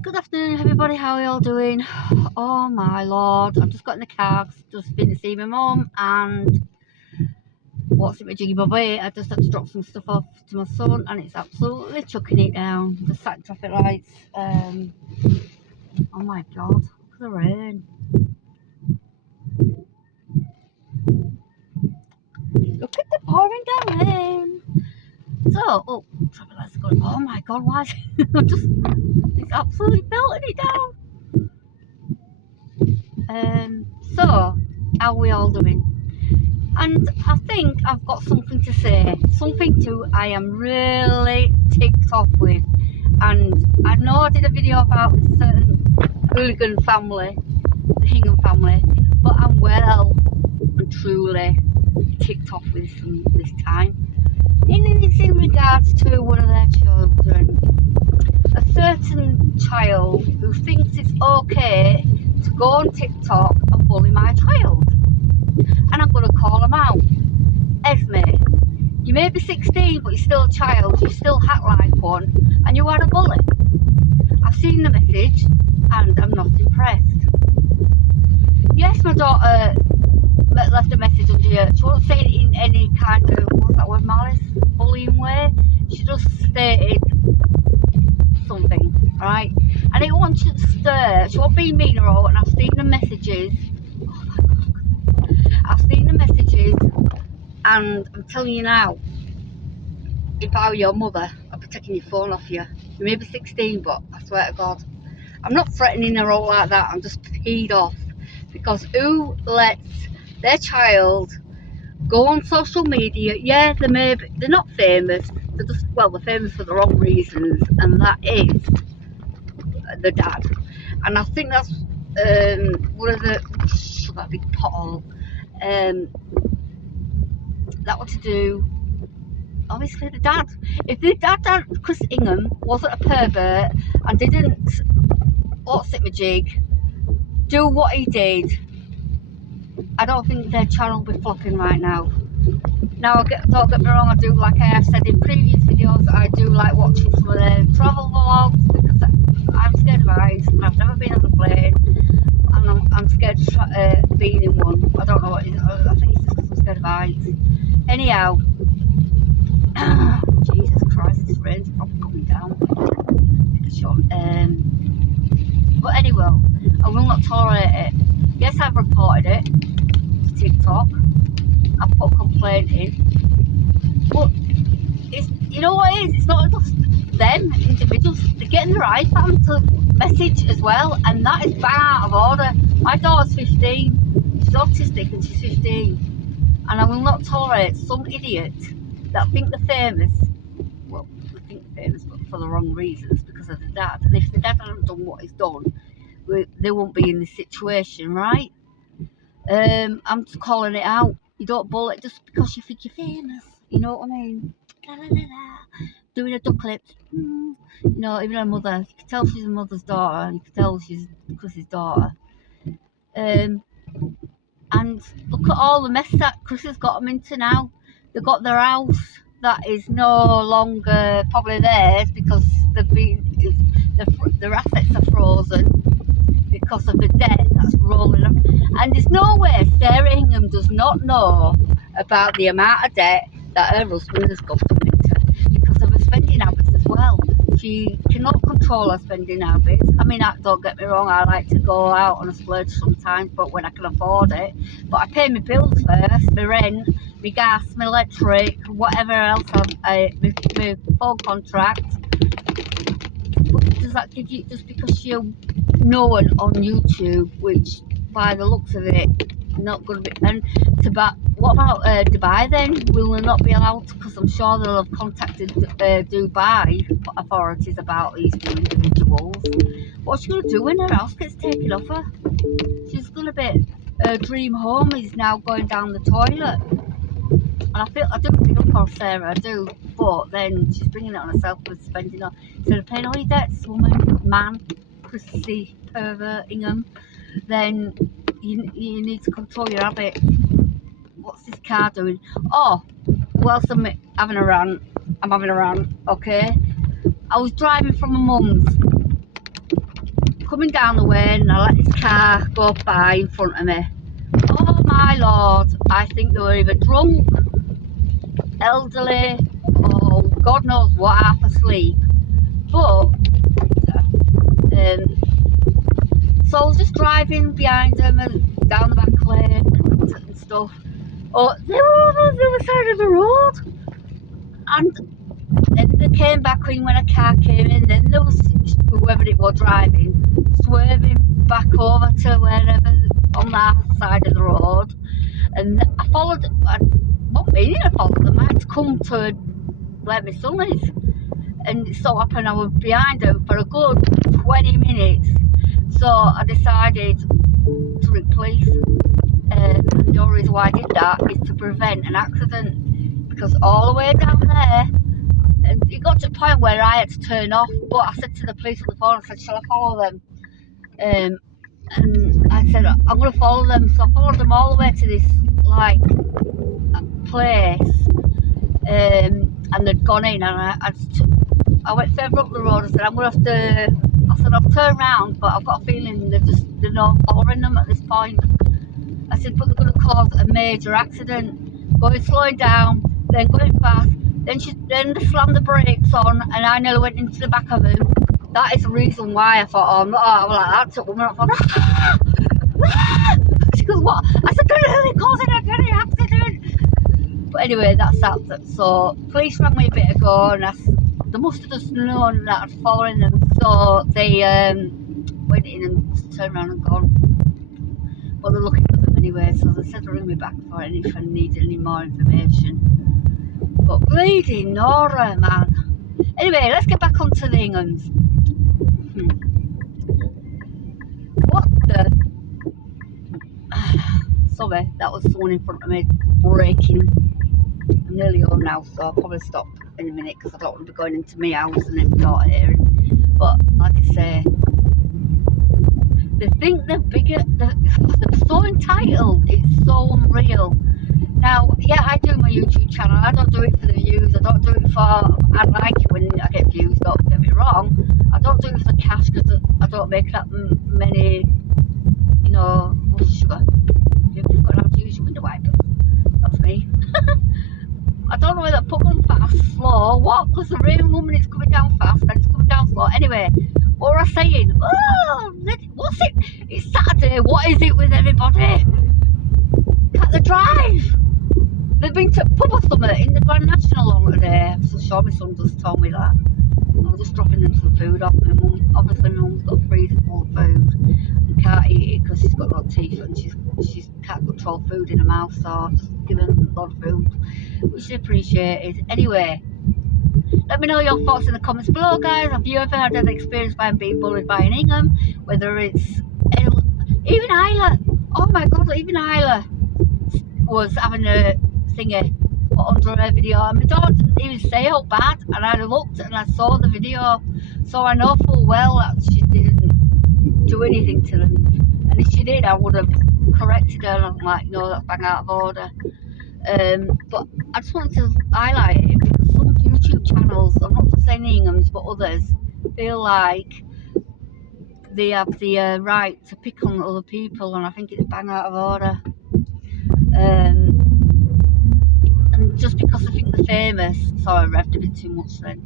Good afternoon, everybody. How are you all doing? Oh my lord, I've just got in the car, just been to see my mum, and what's it, my jiggy bobby? I just had to drop some stuff off to my son, and it's absolutely chucking it down. The sat traffic lights. Oh my god, look at the rain. Look at the pouring down rain. So, oh, traffic lights are going. Oh my god, why? It's absolutely belting it down. So, how are we all doing? And I think I've got something to say, something I am really ticked off with. And I know I did a video about a certain hooligan family, the Ingham family, but I'm well and truly ticked off with this time. It's in regards to one of their children, a certain child who thinks it's okay to go on TikTok and bully my child. And I'm going to call him out. Esme, you may be 16, but you're still a child. You still act like one, and you are a bully. I've seen the message, and I'm not impressed. Yes, my daughter left a message under here. She wasn't saying it in any kind of, what's that word, malice, bullying way. She just stated something, right? And it wasn't to stir. She wasn't being mean or all, and I've seen the messages. And I'm telling you now, if I were your mother, I'd be taking your phone off you. You may be 16, but I swear to God, I'm not threatening her all like that. I'm just peed off, because who lets their child go on social media? Yeah, they're not famous. They're famous for the wrong reasons, and that is the dad. And I think that's one of the that big pothole. That was to do, obviously, the dad. If the dad, Chris Ingham, wasn't a pervert and didn't, what's it, my jig, do what he did, I don't think their channel would be flopping right now. Now, don't get me wrong, I do, like I have said in previous videos, I do like watching some of their travel vlogs, because I'm scared of heights, and I've never been on a plane, and I'm scared of being in one. I don't know what it is. I think it's just because I'm scared of heights. Anyhow, Jesus Christ, this rain's probably coming down. But anyway, I will not tolerate it. Yes, I've reported it to TikTok. I've put a complaint in. But it's, you know what it is? It's not just them individuals. They're getting their iPhone to message as well, and that is bang out of order. My daughter's 15. She's autistic and she's 15. And I will not tolerate some idiot that think they're famous. Well, they think they're famous, but for the wrong reasons, because of the dad. And if the dad hadn't done what he's done, they won't be in this situation, right? I'm just calling it out. You don't bully just because you think you're famous. You know what I mean? La, la, la, la. Doing a duck lip. You know, even her mother. You can tell she's a mother's daughter, and you can tell she's Chris's daughter. And look at all the mess that Chris has got them into now. They've got their house that is no longer probably theirs, because their assets are frozen because of the debt that's rolling up. And there's no way Sarah Ingham does not know about the amount of debt that her husband has got them into, because of her spending habits as well. She cannot control her spending habits. I mean, don't get me wrong, I like to go out on a splurge sometimes, but when I can afford it. But I pay my bills first, my rent, my gas, my electric, whatever else, my phone contract. But does that give you, just because you're known on YouTube, which by the looks of it, not going to be, and what about Dubai then? Will they not be allowed to, because I'm sure they'll have contacted Dubai authorities about these two individuals. What's she going to do when her house gets taken off her? She's going to be, her dream home is now going down the toilet. And I do feel for Sarah, I do, but then she's bringing it on herself with spending on, instead of paying all your debts, woman, man, Chrissy, pervert, Ingham, then you need to control your habit. What's this car doing? Oh, whilst I'm having a rant, okay? I was driving from my mum's coming down the way and I let this car go by in front of me. Oh my lord, I think they were either drunk, elderly, or God knows what, half asleep. But so I was just driving behind them and down the back lane and stuff. Oh, they were on the other side of the road, and then they came back in when a car came in. Then there was whoever it was driving, swerving back over to wherever on that side of the road, and I followed. I not meaning I followed them. I had to come to where my son is, and it so happened I was behind them for a good 20 minutes. So I decided to ring police. And the only reason why I did that is to prevent an accident, because all the way down there, and it got to a point where I had to turn off, but I said to the police on the phone, I said, shall I follow them? And I said, I'm going to follow them. So I followed them all the way to this like place, and they'd gone in, and I went further up the road. I said, I'm going to have to, I said, I'll turn around, but I've got a feeling they're not following them at this point. I said, but they're going to cause a major accident, slowing down, then going fast. Then they slammed the brakes on, and I nearly went into the back of them. That is the reason why I thought, oh, I'm not, I was like that. Took woman up, she goes, what? I said, they're really causing a very accident. But anyway, that's that. So police rang me a bit ago, and they must have just known that I was following them. So they went in and turned around and gone. But they're looking for them anyway, so they said to ring me back for any if I needed any more information. But bleeding Nora, man. Anyway, let's get back onto the Inghams. What the? Sorry, that was someone in front of me braking. I'm nearly home now, so I'll probably stop in a minute because I don't want to be going into my house and then daughter hearing. But like I say, they think they're bigger, they're so entitled, it's so unreal. Now, yeah, I do my YouTube channel, I don't do it for the views, I don't do it for, I like it when I get views, don't get me wrong. I don't do it for cash because I don't make that many, you know, sugar. You've got to have to use your window wipers, that's me. I don't know whether to put them fast, slow, what, because the rain woman is coming down fast and it's coming down slow. Anyway, what was I saying? Oh, what's it? It's Saturday, what is it with everybody? Can't they drive? They've been to pub or something in the Grand National on today. I'm so sure my son just told me that. I was just dropping them some food off. My mum, obviously my mum's got a freezer full of food and can't eat it because she's got no teeth and she can't control food in her mouth, so I've just given them a lot of food, which is appreciated. Anyway, let me know your thoughts in the comments below, guys. Have you ever had an experience by being bullied by an Ingham? Whether it's even Isla. Oh my god, even Isla was having a thingy under her video, and my daughter didn't even say how bad, and I looked and I saw the video, so I know full well that she didn't do anything to them, and if she did I would have corrected her, and I'm like, no, that's bang out of order. But I just wanted to highlight it because some YouTube channels, I'm not just saying Inghams but others, feel like they have the right to pick on other people, and I think it's bang out of order. And just because I think they're famous, sorry I revved a bit too much then.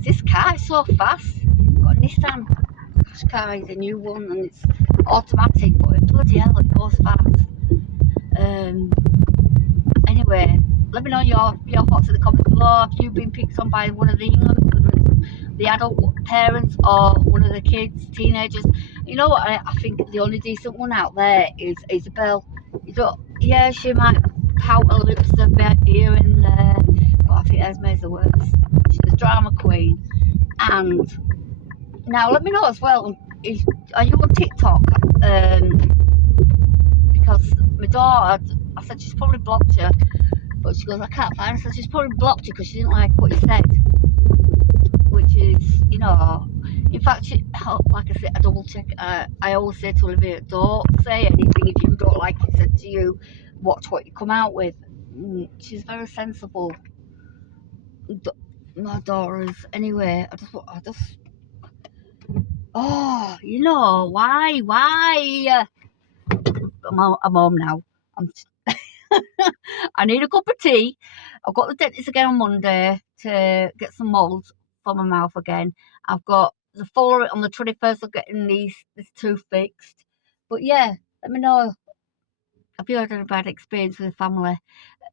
This car is so fast. I've got a Nissan Qashqai, is a new one, and it's automatic, but bloody hell it goes fast. Anyway, let me know your thoughts in the comments below. Have you been picked on by one of the Inghams, whether it's the adult parents or one of the kids, teenagers? You know what, I think the only decent one out there is Isabel. You don't, yeah, she might pout her lips a bit here and there, but I think Esme's the worst. She's a drama queen. And now let me know as well, are you on TikTok? Because my daughter, I said she's probably blocked you, but she goes, I can't find her. I said she's probably blocked you because she didn't like what you said, which is, you know, in fact, like I said, I double check. I always say to Olivia, don't say anything if you don't like it said to you. Watch what you come out with. She's very sensible. My daughter is. Anyway, I just Oh, you know, why? I'm home now. I need a cup of tea. I've got the dentist again on Monday to get some molds for my mouth again. I've got the follow on the 21st of getting this tooth fixed. But yeah, let me know. Have you had any bad experience with the family?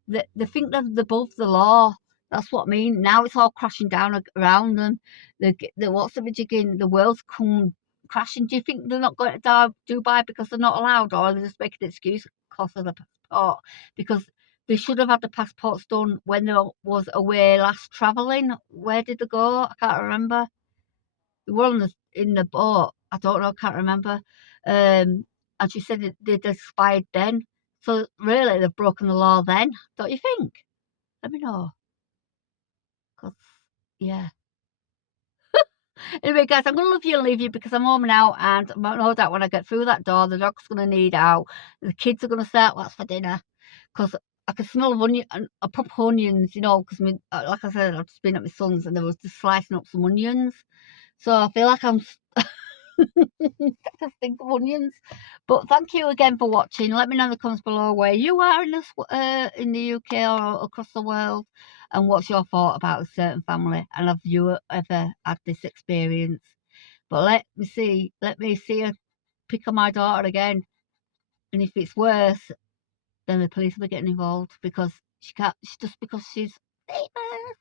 They think that they're above the law. That's what I mean. Now it's all crashing down around them. The what's the jigging? The world's come crashing. Do you think they're not going to Dubai because they're not allowed, or are they just making an excuse because of the passport? Because they should have had the passports done when they was away last travelling. Where did they go? I can't remember. They were in the boat. I don't know. I can't remember. And she said they'd expired then. So really, they've broken the law then, don't you think? Let me know. 'Cause, yeah. Anyway, guys, I'm going to love you and leave you because I'm home now, and no doubt when I get through that door, the dog's going to need out. The kids are going to start, what's for dinner? Because I can smell onion, proper onions, you know, because like I said, I've just been at my son's and they was just slicing up some onions. So I feel like I'm I just think of onions. But thank you again for watching. Let me know in the comments below where you are in the UK or across the world, and what's your thought about a certain family, and have you ever had this experience? But let me see her pick on my daughter again, and if it's worse, then the police will be getting involved because she can't. Just because she's famous,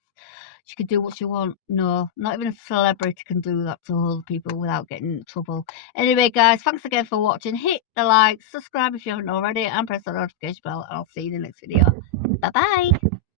she can do what she wants. No, not even a celebrity can do that to other people without getting in trouble. Anyway, guys, thanks again for watching. Hit the like, subscribe if you haven't already, and press the notification bell, and I'll see you in the next video. Bye bye.